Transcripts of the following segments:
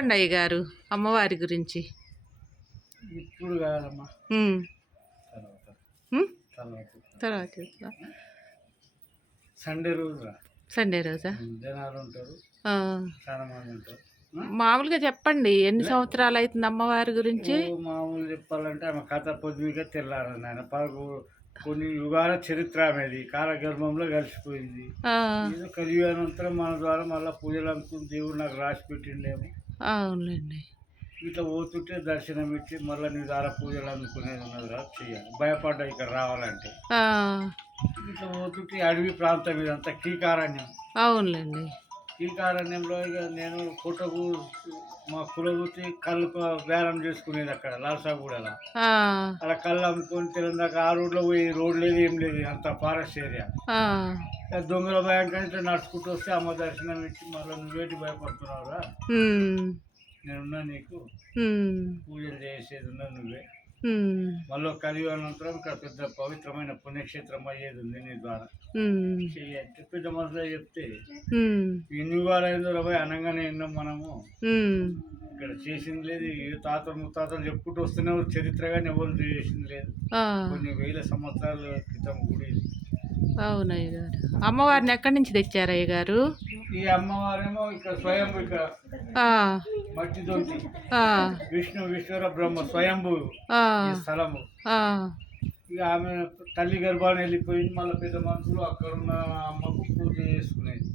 చెప్పండి అయ్యగారు అమ్మవారి గురించి. ఇప్పుడు కాదమ్మా, తర్వాత సండే రోజు సండే రోజా? జనాలు ఉంటారు, చాలా మంది ఉంటారు. మామూలుగా చెప్పండి, ఎన్ని సంవత్సరాలు అవుతుంది అమ్మవారి గురించి? మామూలు చెప్పాలంటే ఆమె కథ పొద్దుగా తెల్లారని ఆయన కొన్ని యుగాల చరిత్ర అనేది కాలగర్భంలో కలిసిపోయింది. ఏదో కలియుగానంతరం మన ద్వారా మళ్ళీ పూజలు అనుకుని దేవుడు నాకు రాసి పెట్టిండేమో. అవునండి. ఇట్లా పోతుంటే దర్శనం ఇచ్చి మళ్ళీ నీ ద్వారా పూజలు అందుకునేది ఉన్నది రా, చెయ్యాలి. భయపడ్డా ఇక్కడ రావాలంటే. ఇట్లా పోతుంటే అడవి ప్రాంతం ఇదంతా కీకారణ్యం. అవునులేండి. కీకారణ్యంలో ఇక నేను ఫోటోకు మా కులవృత్తి కళ్ళు బేరం చేసుకునేది అక్కడ లాసాగూడలో. అలా కళ్ళు అమ్ముకొని తెలంగాణ ఆ రోడ్లో పోయి రోడ్ లేదు, ఏం లేదు, అంత ఫారెస్ట్ ఏరియా. దొంగల భయం కంటే నడుచుకుంటూ వస్తే అమ్మ దర్శనం ఇచ్చి మళ్ళీ నువ్వేటి భయపడుతున్నావురా, నేనున్నా నీకు, పూజలు చేసేది ఉన్నా నువ్వే. మళ్ళీ కలియుగానంతరం ఇక్కడ పెద్ద పవిత్రమైన పుణ్యక్షేత్రం అయ్యేది ఉంది నీ ద్వారా చెయ్యంటే పెద్ద మనసులో చెప్తే ఎన్ని యుగాలైందో రబాయ్ అనగానే విన్నాం మనము. ఇక్కడ చేసింది లేదు, ఏ తాతలు ముత్తాతలు చెప్పుకుంటూ వస్తూనే చరిత్రగానే ఎవరు చేసింది లేదు. కొన్ని వేల సంవత్సరాల క్రితం గుడి. అవునయ్య గారు. అమ్మవారిని ఎక్కడి నుంచి తెచ్చారు అయ్య గారు? ఈ అమ్మవారేమో ఇక్కడ స్వయంభూ, ఇక్కడ మట్టి దొంతి విష్ణువర బ్రహ్మ స్వయంభూ స్థలము. ఇక ఆమె తల్లి గర్భాన్ని వెళ్ళిపోయింది. మళ్ళీ పెద్ద మనుషులు అక్కడున్న అమ్మకు పూజ చేసుకునేది.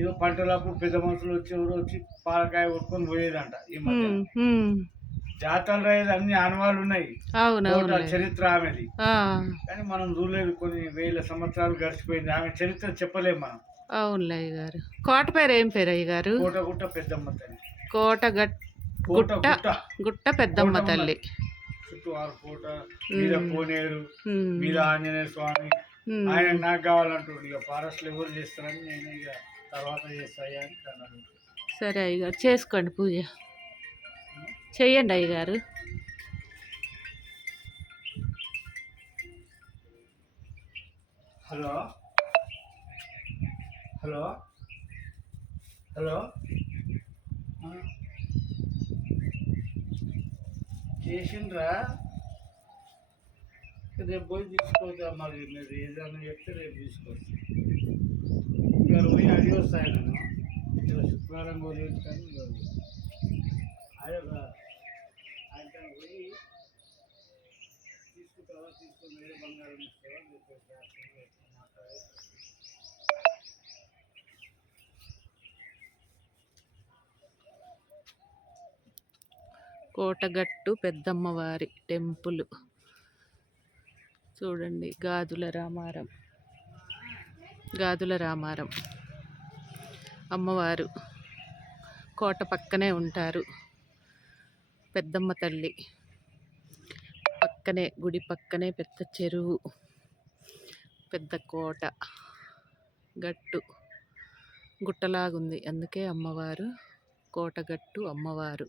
ఏదో పంటలప్పుడు పెద్ద మనుషులు వచ్చేవారు, వచ్చి పాలకాయ కొట్టుకొని పోయేదంట. ఈ మధ్య జాతరలు అయ్యేది అన్ని ఆనవాళ్ళు ఉన్నాయి, చరిత్ర ఆమెది. కానీ మనం చూడలేదు, కొన్ని వేల సంవత్సరాలు గడిచిపోయింది. ఆమె చరిత్ర చెప్పలేము మనం. అవునులే అయ్య గారు. కోట పేరు ఏం పేరు అయ్య గారు? కోటగుట్ట పెద్దమ్మ తల్లి. గుట్ట పెద్దమ్మ తల్లి. చుట్టూ 6 కోట, మీద కోనేరు, మీద ఆంజనేయ స్వామి. ఆయన నాకు కావాలంటుండే, ఇక ఫారెస్ట్లో ఎవరు చేస్తారని నేను ఇక తర్వాత చేస్తాయా అని అన్నాను. సరే అయ్య గారు, చేసుకోండి పూజ చెయ్యండి అయ్య గారు. హలో హలో హలో చేసిండ్రా? రేపు పోయి తీసుకోవద్దా? మరి మీరు ఏదైనా చెప్తే రేపు తీసుకోవచ్చు. ఇవాళ పోయి అడిగి వస్తాయి. నేను శుక్రవారం పోయి ఆయన పోయి తీసుకుంటావా, తీసుకొని వేరే బంగారం ఇస్తావా మాట్లాడి. కోటగట్టు పెద్దమ్మవారి టెంపుల్ చూడండి. గాజుల రామారం అమ్మవారు కోట పక్కనే ఉంటారు. పెద్దమ్మ తల్లి పక్కనే, గుడి పక్కనే పెద్ద చెరువు, పెద్ద కోట, గుట్టలాగుంది. అందుకే అమ్మవారు కోటగట్టు అమ్మవారు.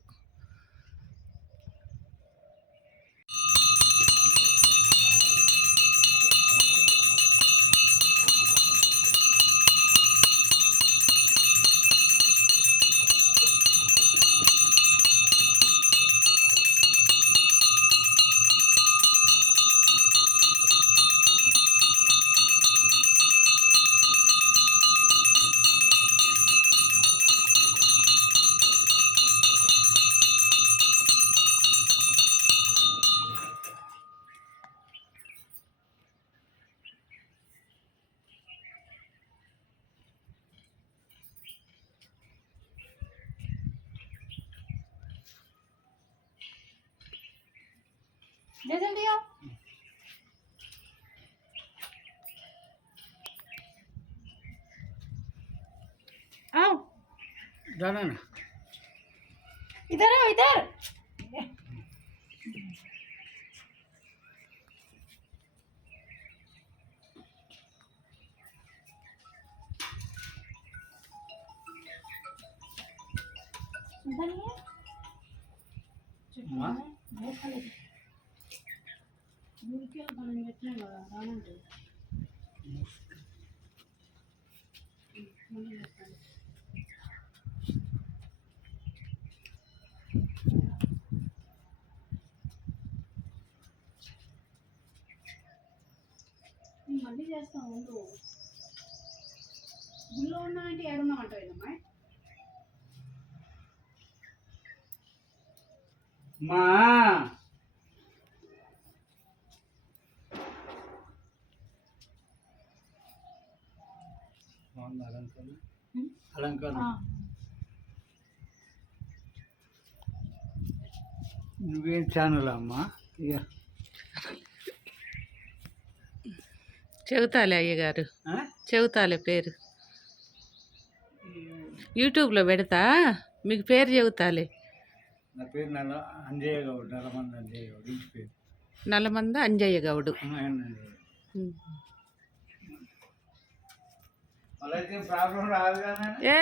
इधर आओ, इधर మా అలంకారం అలంకారం నువ్వేం ఛానల్ అమ్మా ఇక చెబుతాలే అయ్యగారు, చెబుతాలే పేరు యూట్యూబ్లో పెడతా, మీకు పేరు చెబుతాలే. నా పేరు అంజయ్య గౌడ్, నల్లమంద అంజయ్య గౌడ్, ఇంటి పేరు నల్లమంద అంజయ్య గౌడు. వాళ్ళైతే ప్రాబ్లం రాదు కానీ ఏ